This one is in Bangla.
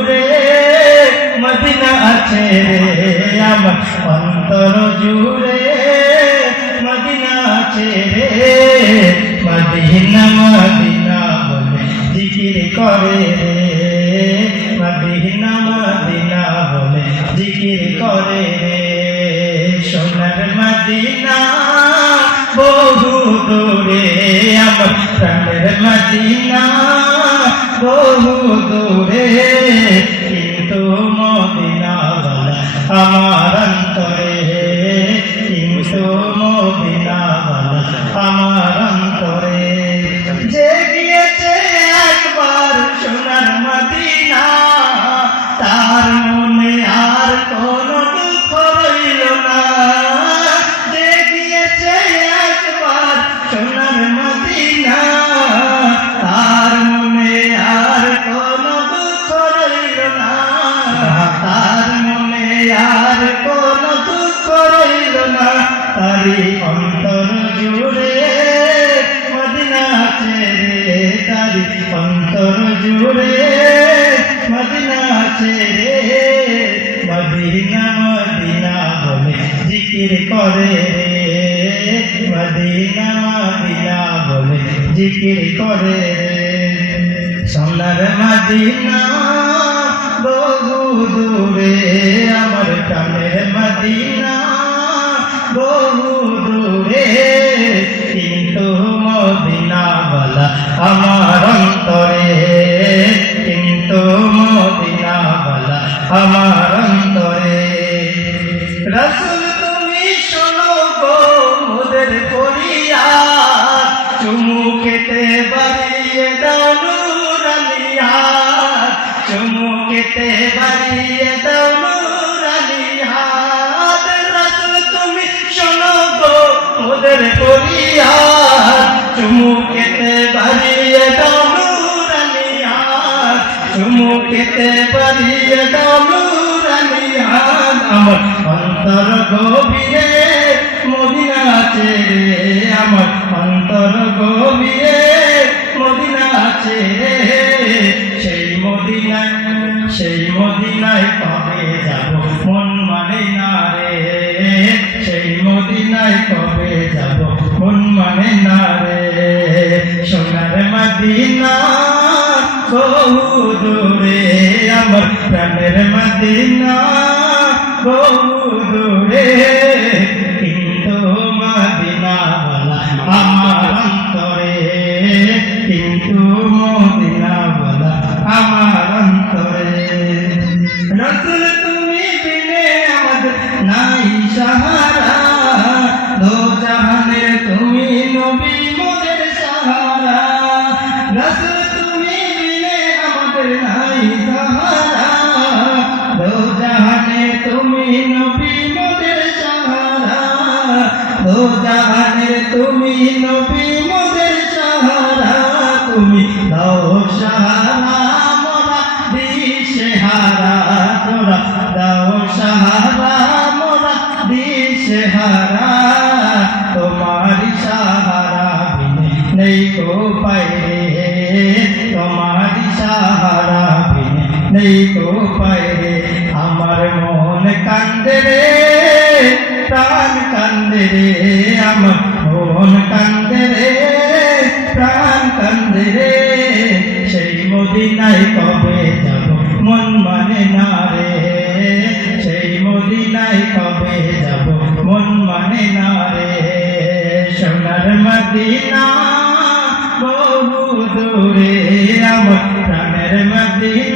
জুড়ে মদিনা আছে রে আমার অন্তর জুড়ে মদিনা আছে রে মদিনা মদিনা বলে জিকির করে রে মদিনা মদিনা বলে জিকির করে রে সোনার মদিনা বহু দূরে আমার প্রাণের মদিনা বহু দূরে কিন্তু মদিনা বলা আমার অন্তরে কিন্তু মদিনা বলা আমার অন্তরে যে গিয়েছে একবার সোনার মদিনা তার মনে আর কোনো দুঃখ রইল না যে গিয়েছে একবার সোনার মদিনা তার মনে আর কোনো দুঃখ রইল না তার মনে আর কোনো দুঃখ রইল না তারি অন্তর জুড়ে মদিনা আছে রে তারি অন্তর জুড়ে মদিনা আছে রে মদিনা মদিনা বলে জিকির করে রে মদিনা মদিনা বলে জিকির করে রে সোনার মদিনা বহু দূরে আমার প্রাণের মদিনা বহু দূরে কিন্তু মদিনা বলা আমার অন্তরে কিন্তু মদিনা বলা আমার অন্তরে রাসূল তুমি শোনো গো মোদের ফরিয়াদ চুমু খেতে বাড়িয়ে দাও নূরানী হাত চুমু খেতে বাড়িয়ে দাও নূরানী হাত রাসূল তুমি শোনো গো মোদের ফরিয়াদ চুমু খেতে বাড়িয়ে দাও নূরানী হাত চুমু খেতে বাড়িয়ে দাও নূরানী হাত আমার অন্তর গভীরে মদিনা আছে রে আমার অন্তর গভীরে মদিনা আছে রে সেই মদিনায় কবে যাব মন মানে না রে সেই মদিনায় কবে যাব মন মানে না রে সোনার মদিনা বহু দূরে আমার প্রাণের মদিনা বহু দূরে কিন্তু মদিনা বলা আমার অন্তরে কিন্তু মদিনা বলা আমার অন্তরে রাসূল তুমি বিনে আমাদের নাই সাহারা দো জাহানে তুমি নবী মোদের সাহারা রাসূল তুমি বিনে আমাদের নাই সাহারা দো জাহানে তুমি নবী মোদের সাহারা দো জাহানে তুমি নবী মোদের সাহারা তুমি দাও সাহারা মোরা দিশেহারা তোরা দাও সাহারা মোরা দিশেহারা তোমারি সাহারা বিনে নেই কো পায়ে তোমারি সাহারা বিনে নেই কো পায়ে আমার মন কান্দে রে প্রাণ কান্দে রে আমার মন কান্দে রে প্রাণ কান্দে রে সেই মদিনায় কবে যাব মন মানে না রে সেই মদিনায় কবে যাব মন মানে না রে সোনার মদিনা বহু দূরে আমার প্রাণের মদিনা